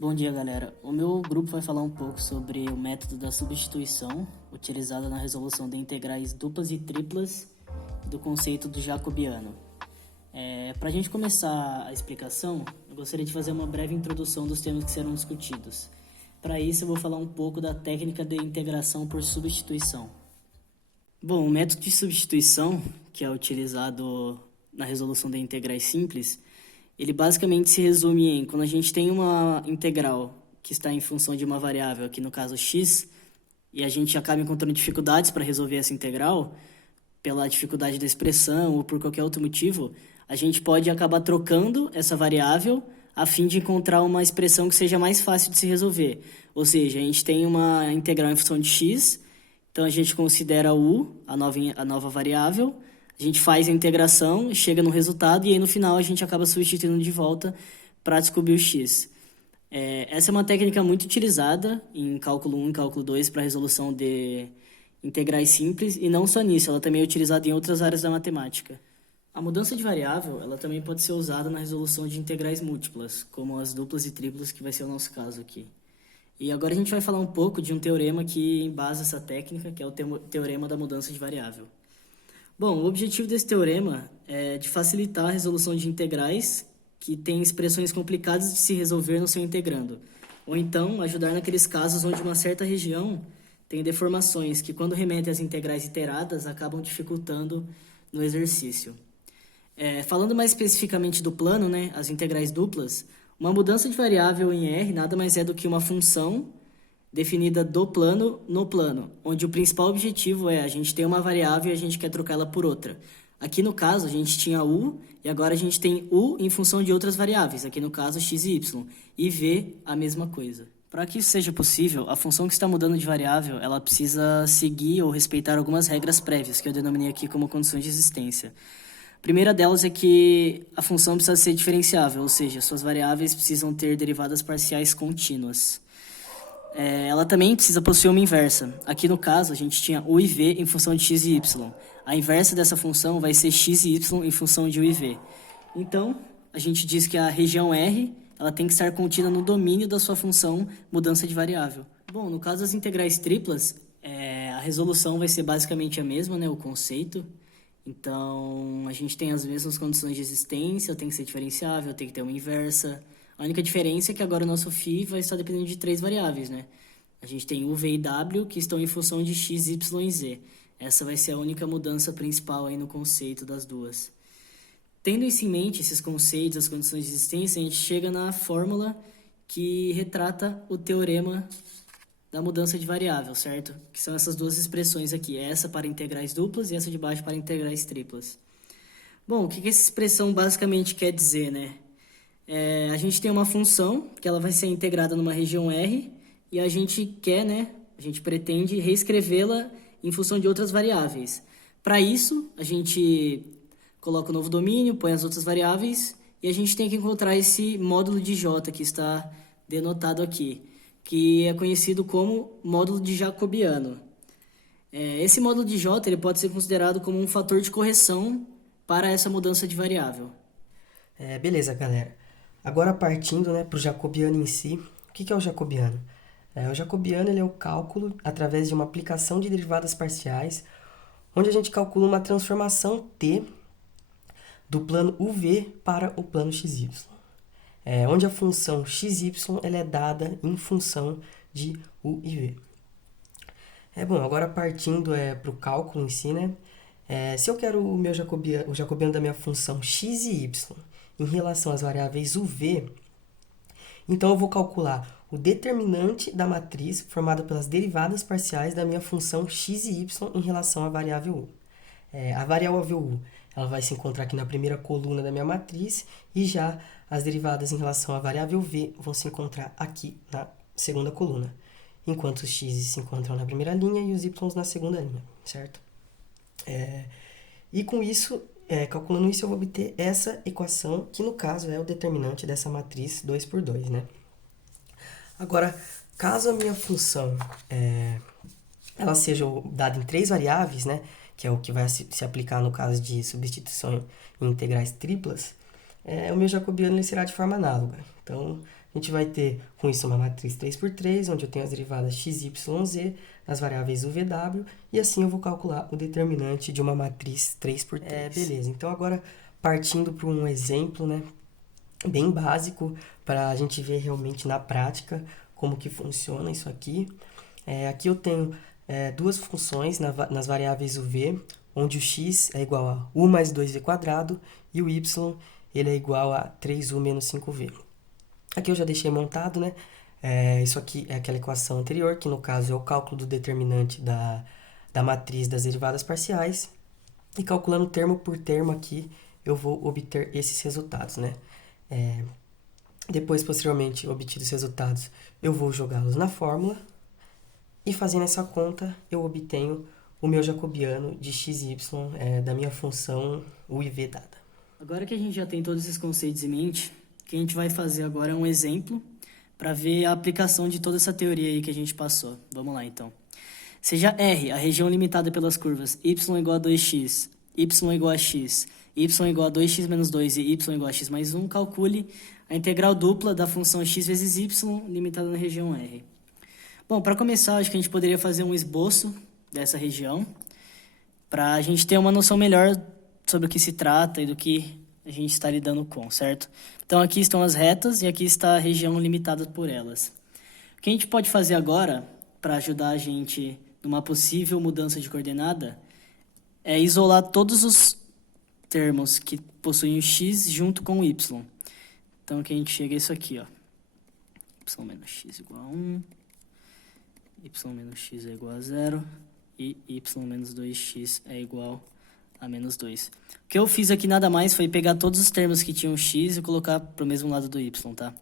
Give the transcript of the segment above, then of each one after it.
Bom dia, galera. O meu grupo vai falar um pouco sobre o método da substituição, utilizado na resolução de integrais duplas e triplas do conceito do jacobiano. Para a gente começar a explicação, eu gostaria de fazer uma breve introdução dos temas que serão discutidos. Para isso, eu vou falar um pouco da técnica de integração por substituição. Bom, o método de substituição, que é utilizado na resolução de integrais simples, ele basicamente se resume em quando a gente tem uma integral que está em função de uma variável, aqui no caso x, e a gente acaba encontrando dificuldades para resolver essa integral, pela dificuldade da expressão ou por qualquer outro motivo, a gente pode acabar trocando essa variável a fim de encontrar uma expressão que seja mais fácil de se resolver. Ou seja, a gente tem uma integral em função de x, então a gente considera u, a nova variável, a gente faz a integração, chega no resultado e aí no final a gente acaba substituindo de volta para descobrir o x. Essa é uma técnica muito utilizada em cálculo 1 e cálculo 2 para resolução de integrais simples e não só nisso, ela também é utilizada em outras áreas da matemática. A mudança de variável ela também pode ser usada na resolução de integrais múltiplas, como as duplas e triplas, que vai ser o nosso caso aqui. E agora a gente vai falar um pouco de um teorema que embasa essa técnica, que é o teorema da mudança de variável. Bom, o objetivo desse teorema é de facilitar a resolução de integrais que têm expressões complicadas de se resolver no seu integrando, ou então ajudar naqueles casos onde uma certa região tem deformações que, quando remetem às integrais iteradas, acabam dificultando no exercício. Falando mais especificamente do plano, né, as integrais duplas, uma mudança de variável em R nada mais é do que uma função definida do plano no plano, onde o principal objetivo é a gente ter uma variável e a gente quer trocar ela por outra. Aqui no caso, a gente tinha u e agora a gente tem u em função de outras variáveis, aqui no caso x e y, e v a mesma coisa. Para que isso seja possível, a função que está mudando de variável, ela precisa seguir ou respeitar algumas regras prévias, que eu denominei aqui como condições de existência. A primeira delas é que a função precisa ser diferenciável, ou seja, suas variáveis precisam ter derivadas parciais contínuas. Ela também precisa possuir uma inversa. Aqui no caso, a gente tinha u e v em função de x e y. A inversa dessa função vai ser x e y em função de u e v. Então, a gente diz que a região R ela tem que estar contida no domínio da sua função mudança de variável. Bom, no caso das integrais triplas, a resolução vai ser basicamente a mesma, né, o conceito. Então, a gente tem as mesmas condições de existência, tem que ser diferenciável, tem que ter uma inversa. A única diferença é que agora o nosso φ vai estar dependendo de três variáveis, né? A gente tem u, v e w que estão em função de x, y e z. Essa vai ser a única mudança principal aí no conceito das duas. Tendo isso em mente, esses conceitos, as condições de existência, a gente chega na fórmula que retrata o teorema da mudança de variável, certo? Que são essas duas expressões aqui, essa para integrais duplas e essa de baixo para integrais triplas. Bom, o que essa expressão basicamente quer dizer, né? A gente tem uma função que ela vai ser integrada numa região R e a gente quer, né? A gente pretende reescrevê-la em função de outras variáveis. Para isso, a gente coloca o novo domínio, põe as outras variáveis e a gente tem que encontrar esse módulo de J que está denotado aqui, que é conhecido como módulo de jacobiano. Esse módulo de J ele pode ser considerado como um fator de correção para essa mudança de variável. Beleza, galera. Agora partindo, né, para o jacobiano em si, o que é o jacobiano? O jacobiano ele é o cálculo através de uma aplicação de derivadas parciais, onde a gente calcula uma transformação t do plano uv para o plano xy. Onde a função xy ela é dada em função de u e v. Bom, agora partindo para o cálculo em si, né? Se eu quero o jacobiano da minha função x e y em relação às variáveis uv, então eu vou calcular o determinante da matriz formada pelas derivadas parciais da minha função x e y em relação à variável u. A variável u ela vai se encontrar aqui na primeira coluna da minha matriz e já as derivadas em relação à variável v vão se encontrar aqui na segunda coluna, enquanto os x se encontram na primeira linha e os y na segunda linha, certo? E com isso, calculando isso, eu vou obter essa equação, que no caso é o determinante dessa matriz 2 por 2, né? Agora, caso a minha função ela seja dada em três variáveis, né? Que é o que vai se aplicar no caso de substituição em integrais triplas, o meu jacobiano ele será de forma análoga. Então, A gente vai ter com isso uma matriz 3x3, onde eu tenho as derivadas x, y, z, as variáveis u, v, w, e assim eu vou calcular o determinante de uma matriz 3x3. Beleza, então agora partindo para um exemplo, né, bem básico, para a gente ver realmente na prática como que funciona isso aqui. Aqui eu tenho duas funções nas variáveis u, v, onde o x é igual a u mais 2v quadrado e o y ele é igual a 3u menos 5v. Aqui eu já deixei montado, né? Isso aqui é aquela equação anterior, que no caso é o cálculo do determinante da matriz das derivadas parciais. E calculando termo por termo aqui, eu vou obter esses resultados, né? Depois, posteriormente, obtidos os resultados, eu vou jogá-los na fórmula. E fazendo essa conta, eu obtenho o meu jacobiano de x e y da minha função u e v dada. Agora que a gente já tem todos esses conceitos em mente, o que a gente vai fazer agora é um exemplo para ver a aplicação de toda essa teoria aí que a gente passou. Vamos lá, então. Seja R a região limitada pelas curvas y igual a 2x, y igual a x, y igual a 2x menos 2 e y igual a x mais 1, calcule a integral dupla da função x vezes y limitada na região R. Bom, para começar, acho que a gente poderia fazer um esboço dessa região para a gente ter uma noção melhor sobre o que se trata e do que a gente está lidando com, certo? Então, aqui estão as retas e aqui está a região limitada por elas. O que a gente pode fazer agora, para ajudar a gente numa possível mudança de coordenada, é isolar todos os termos que possuem o x junto com o y. Então, aqui a gente chega a isso aqui, ó. Y menos x igual a 1, y menos x é igual a 0 e y menos 2x é igual a menos 2. O que eu fiz aqui nada mais foi pegar todos os termos que tinham x e colocar para o mesmo lado do y, tá?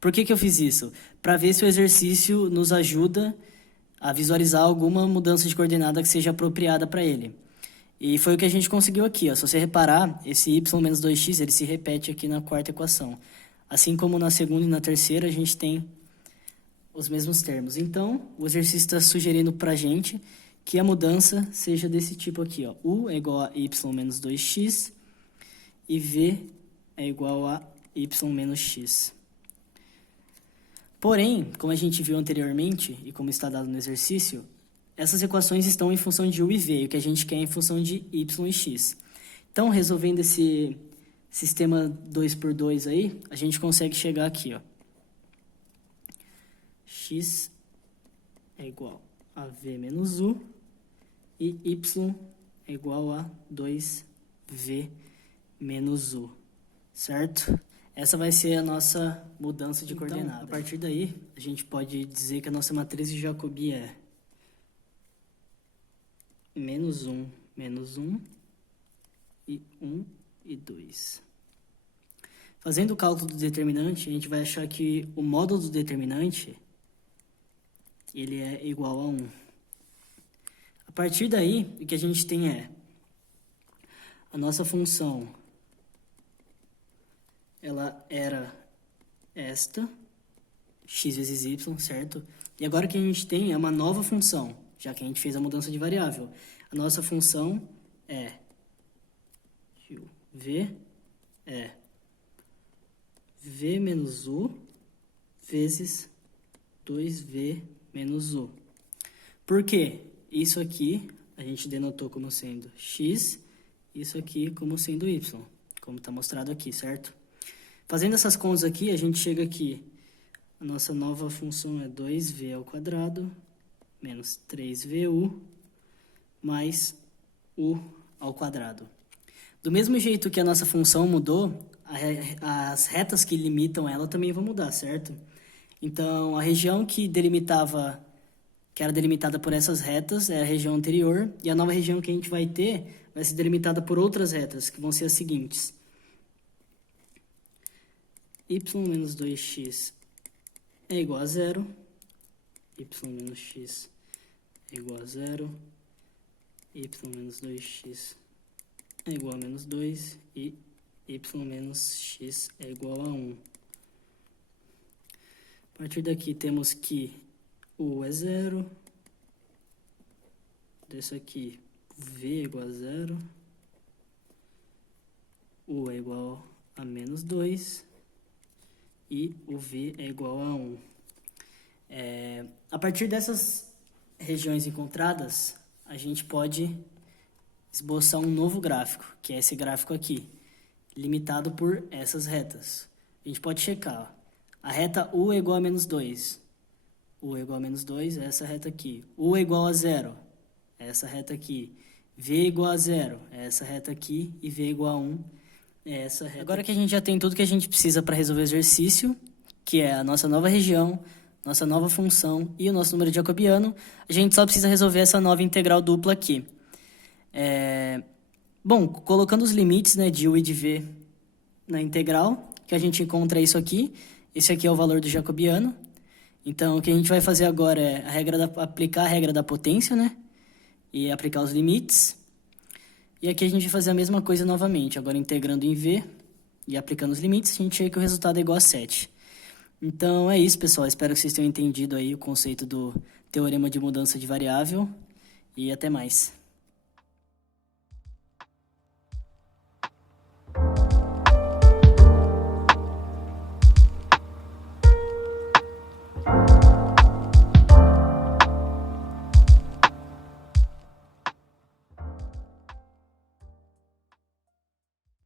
Por que eu fiz isso? Para ver se o exercício nos ajuda a visualizar alguma mudança de coordenada que seja apropriada para ele. E foi o que a gente conseguiu aqui, ó. Se você reparar, esse y menos 2x ele se repete aqui na quarta equação. Assim como na segunda e na terceira, a gente tem os mesmos termos. Então, o exercício está sugerindo para a gente que a mudança seja desse tipo aqui, ó. U é igual a y menos 2x e v é igual a y menos x. Porém, como a gente viu anteriormente e como está dado no exercício, essas equações estão em função de u e v, e o que a gente quer é em função de y e x. Então, resolvendo esse sistema 2x2 aí, a gente consegue chegar aqui, ó. X é igual a v menos u e y é igual a 2v menos u, certo? Essa vai ser a nossa mudança de coordenada. A partir daí, a gente pode dizer que a nossa matriz de Jacobi é menos 1 e 1 e 2. Fazendo o cálculo do determinante, a gente vai achar que o módulo do determinante ele é igual a 1. A partir daí, o que a gente tem é a nossa função, ela era esta, x vezes y, certo? E agora o que a gente tem é uma nova função, já que a gente fez a mudança de variável. A nossa função é v é v menos u vezes 2v menos u. Por quê? Isso aqui a gente denotou como sendo x, isso aqui como sendo y, como está mostrado aqui, certo? Fazendo essas contas aqui, a gente chega aqui, a nossa nova função é 2v ao quadrado menos 3vu mais u ao quadrado. Do mesmo jeito que a nossa função mudou, as retas que limitam ela também vão mudar, certo? Então, a região que era delimitada por essas retas é a região anterior, e a nova região que a gente vai ter vai ser delimitada por outras retas, que vão ser as seguintes. Y menos 2x é igual a 0, y menos x é igual a 0, y menos 2x é igual a menos 2 e y menos x é igual a 1. A partir daqui temos que u é 0, desse aqui v é igual a 0, u é igual a menos 2 e o V é igual a 1. A partir dessas regiões encontradas, a gente pode esboçar um novo gráfico, que é esse gráfico aqui, limitado por essas retas. A gente pode checar. A reta U é igual a menos 2. U é igual a menos 2 é essa reta aqui. U é igual a 0 é essa reta aqui. V é igual a 0 é essa reta aqui. E V é igual a 1 é essa reta. Agora que a gente já tem tudo que a gente precisa para resolver o exercício, que é a nossa nova região, nossa nova função e o nosso número jacobiano, a gente só precisa resolver essa nova integral dupla aqui. Bom, colocando os limites, né, de U e de V na integral, que a gente encontra isso aqui. Esse aqui é o valor do jacobiano. Então, o que a gente vai fazer agora é aplicar a regra da potência, né? E aplicar os limites. E aqui a gente vai fazer a mesma coisa novamente. Agora, integrando em V e aplicando os limites, a gente chega que o resultado é igual a 7. Então, é isso, pessoal. Espero que vocês tenham entendido aí o conceito do teorema de mudança de variável. E até mais.